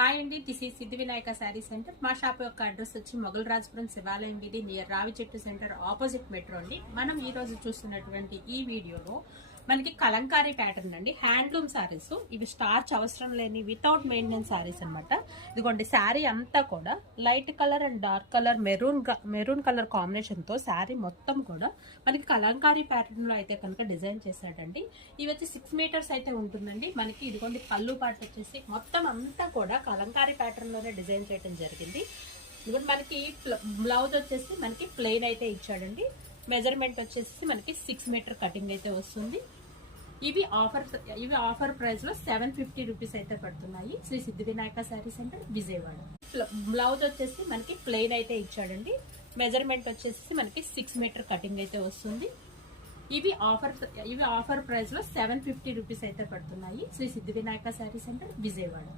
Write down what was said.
Hi అండి, this ఈ సిద్ధి Vinayaka sari centre. మా షాప్ యొక్క అడ్రస్ వచ్చి మొగల్ రాజపురం శివాలయం వీధి నియర్ రావి చెట్టు సెంటర్ ఆపోజిట్ మెట్రో అండి. మనం ఈ రోజు చూస్తున్నటువంటి ఈ వీడియోలో మనకి కలంకారీ ప్యాటర్న్ అండి, హ్యాండ్లూమ్ శారీస్. ఇవి స్టార్చ్ అవసరం లేని వితౌట్ మెయింటెనెన్స్ శారీస్ అనమాట. ఇదిగోండి, శారీ అంతా కూడా light colour and dark colour maroon colour combination తో శారీ మొత్తం కూడా మనకి కలంకారీ ప్యాటర్న్ లో అయితే కనుక డిజైన్ చేశాడండి. ఇవి వచ్చి 6 మీటర్స్ అయితే ఉంటుందండి. మనకి ఇదిగోండి పళ్ళు పాటు వచ్చేసి మొత్తం అంతా కూడా కలంకారీ ప్యాటర్న్ లోనే డిజైన్ చేయడం జరిగింది. ఇదిగోండి మనకి బ్లౌజ్ వచ్చేసి మనకి ప్లెయిన్ అయితే ఇచ్చాడండి. మెజర్మెంట్ వచ్చేసి మనకి 6 మీటర్ కటింగ్ అయితే వస్తుంది. ఇవి ఆఫర్ ప్రైస్ లో 750 రూపీస్ అయితే పడుతున్నాయి. శ్రీ సిద్ధి వినాయక శారీ సెంటర్, విజయవాడ. బ్లౌజ్ వచ్చేసి మనకి ప్లెయిన్ అయితే ఇచ్చాడండి. మెజర్మెంట్ వచ్చేసి మనకి 6 మీటర్ కటింగ్ అయితే వస్తుంది. ఇవి ఆఫర్ ప్రైస్ లో 750 రూపీస్ అయితే పడుతున్నాయి. శ్రీ సిద్ధి వినాయక శారీ సెంటర్, విజయవాడ.